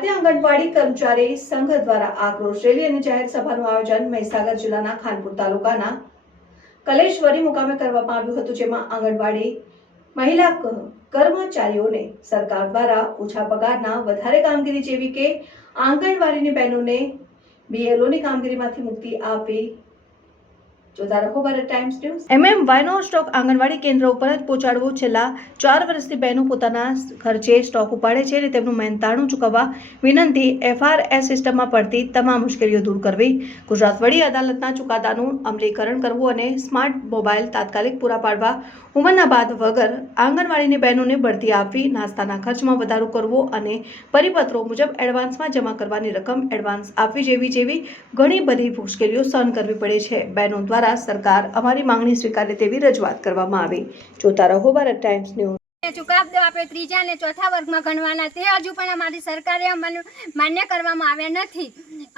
ભારતીય આંગણવાડી કર્મચારી સંઘ દ્વારા આક્રોશ રેલી અને જાહેર સભાનું આયોજન મહીસાગર જિલ્લાના ખાનપુર તાલુકાના કલેશ્વરી મુકામે કરવામાં આવ્યું હતું, જેમાં આંગણવાડી મહિલા કર્મચારીઓને સરકાર દ્વારા ઓછા પગારના વધારે કામગીરી જેવી કે આંગણવાડીની બહેનોને બીએલઓની કામગીરીમાંથી મુક્તિ આપી જોતા રહો ભારત ટાઈમ્સ ન્યૂઝ। વાયનો સ્ટોક આંગણવાડી કેન્દ્ર ઉપર જ પહોંચાડવો। છેલ્લા 4 વર્ષથી બહેનો પોતાના ખર્ચે સ્ટોક ઉપાડે છે અને તેમનું મહેનતાણું ચૂકવવા વિનંતી। એફઆરએસ સિસ્ટમમાં પડતી તમામ મુશ્કેલીઓ દૂર કરવી, ગુજરાત વડી અદાલતના ચુકાદાનું અમલીકરણ કરવું અને સ્માર્ટ મોબાઈલ તાત્કાલિક પૂરા પાડવા, ઉંમરના બાદ વગર આંગણવાડીની બહેનોને બઢતી આપવી, નાસ્તાના ખર્ચમાં વધારો કરવો અને પરિપત્રો મુજબ એડવાન્સમાં જમા કરવાની રકમ એડવાન્સ આપવી જેવી ઘણી બધી મુશ્કેલીઓ સહન કરવી પડે છે। બહેનો દ્વારા સરકાર અમારી માંગણી સ્વીકારે તેવી રજૂઆત કરવામાં આવી। જોતા રહો ભારત ટાઈમ્સ ન્યૂઝ। ચુકાદો આપણે ત્રીજા અને ચોથા વર્ગમાં ગણવાના, તે હજુ પણ અમારી સરકારે અમને માન્ય કરવામાં આવ્યા નથી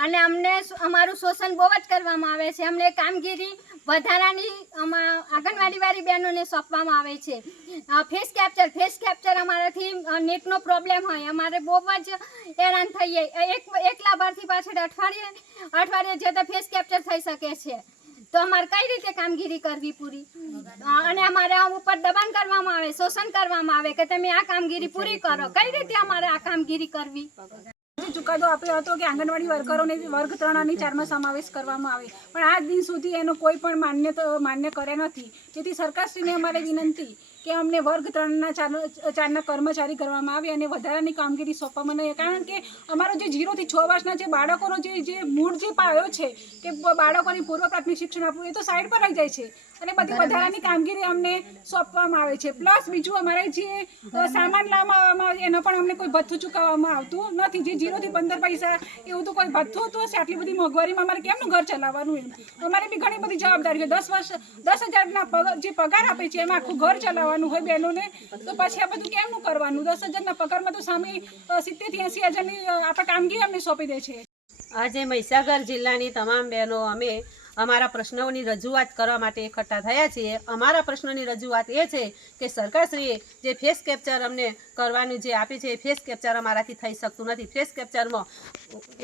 અને અમને અમારું શોષણ બહુ જ કરવામાં આવે છે। અમને કામગીરી વધારાની આંગણવાડીવાળી બહેનોને સોંપવામાં આવે છે। ફેસ કેપ્ચર અમારાથી નેટનો પ્રોબ્લેમ હોય, અમારે બહુ જ હેરાન થઈએ। એક લાભાર્થી પાછળ અઠવાડિયે જતાં ફેસ કેપ્ચર થઈ શકે છે, તો અમારે કઈ રીતે કામગીરી કરવી પૂરી? અને અમારે ઉપર દબાણ કરવામાં આવે, શોષણ કરવામાં આવે કે તમે આ કામગીરી પૂરી કરો। કઈ રીતે અમારે આ કામગીરી કરવી? ચુકાદો આપ્યો હતો કે આંગણવાડી વર્કરોને વર્ગ 3 અને 4માં સમાવેશ કરવામાં આવે, પણ આજ દિન સુધી એનો કોઈ પણ માન્ય કરે નથી। જેથી સરકારશ્રીને અમારે વિનંતી કે અમને વર્ગ 3ના કર્મચારી કરવામાં આવે અને વધારાની કામગીરી સોંપવામાં નહીં, કારણ કે અમારો જે 0 થી 6 વર્ષના જે બાળકોનો જે મૂળ જે પાયો છે કે બાળકોને પૂર્વ પ્રાથમિક શિક્ષણ આપવું, એ તો સાઈડ પર રહી જાય છે અને બધી વધારાની કામગીરી અમને સોંપવામાં આવે છે। પ્લસ બીજું અમારે જે સામાન લાવવામાં આવે એનો પણ અમને કોઈ ભથ્થું ચૂકવવામાં આવતું નથી। જે 0 થી 15 પૈસા એવું તો કોઈ ભથ્થું હતું હશે? આટલી બધી મોંઘવારીમાં અમારે કેમનું ઘર ચલાવવાનું? એમ અમારે બી ઘણી બધી જવાબદારી છે। 10,000ના જે પગાર આપે છે એમાં આખું ઘર ચલાવવાનું હોય બહેનોને, તો પછી આ બધું કેમનું કરવાનું? 10,000ના પગારમાં તો સામે 70 થી 80,000ની આપણે કામગીરી અમને સોંપી દે છે। આજે મહીસાગર જિલ્લાની તમામ બહેનો અમે અમારા પ્રશ્નોની રજૂઆત કરવા માટે એકઠા થયા છીએ। અમારા પ્રશ્નોની રજૂઆત એ છે કે સરકારશ્રીએ જે ફેસ કેપ્ચર અમને કરવાનું જે આપી છે, એ ફેસ કેપ્ચર અમારાથી થઈ શકતું નથી। ફેસ કેપ્ચરમાં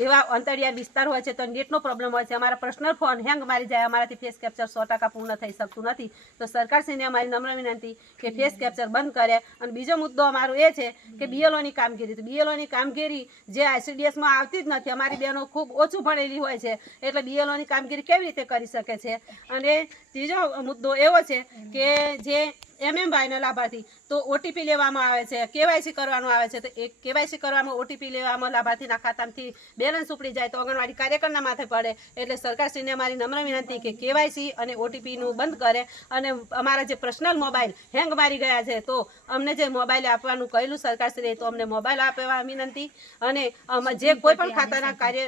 એવા અંતરિયાળ વિસ્તાર હોય છે તો નેટનો પ્રોબ્લેમ હોય છે, અમારા પર્સનલ ફોન હેંગ મારી જાય, અમારાથી ફેસ કેપ્ચર 100% પૂર્ણ થઈ શકતું નથી। તો સરકારશ્રીને અમારી નમ્ર વિનંતી કે ફેસ કેપ્ચર બંધ કરે। અને બીજો મુદ્દો અમારો એ છે કે બીએલઓની કામગીરી, તો બીએલઓની કામગીરી જે આઈસીડીએસમાં આવતી જ નથી। અમારી બહેનો ખૂબ ઓછું ભણેલી હોય છે એટલે બીએલઓની કામગીરી કેવી રીતે કરી શકે છે? અને ત્રીજો મુદ્દો એવો છે કે જે વાયના લાભાર્થી તો ઓટીપી લેવામાં આવે છે, કેવાયસી કરવાનું આવે છે, તો એ કેવાયસી કરવામાં ઓટીપી લેવામાં લાભાર્થીના ખાતામાંથી બેલેન્સ ઉપડી જાય તો આંગણવાડી કાર્યકરના માથે પડે। એટલે સરકારશ્રીને અમારી નમ્ર વિનંતી કે કેવાયસી અને ઓટીપીનું બંધ કરે અને અમારા જે પર્સનલ મોબાઈલ હેંગ મારી ગયા છે તો અમને જે મોબાઈલ આપવાનું કહેલું સરકારશ્રીએ, તો અમને મોબાઈલ આપવા વિનંતી। અને જે કોઈ પણ ખાતાના કાર્ય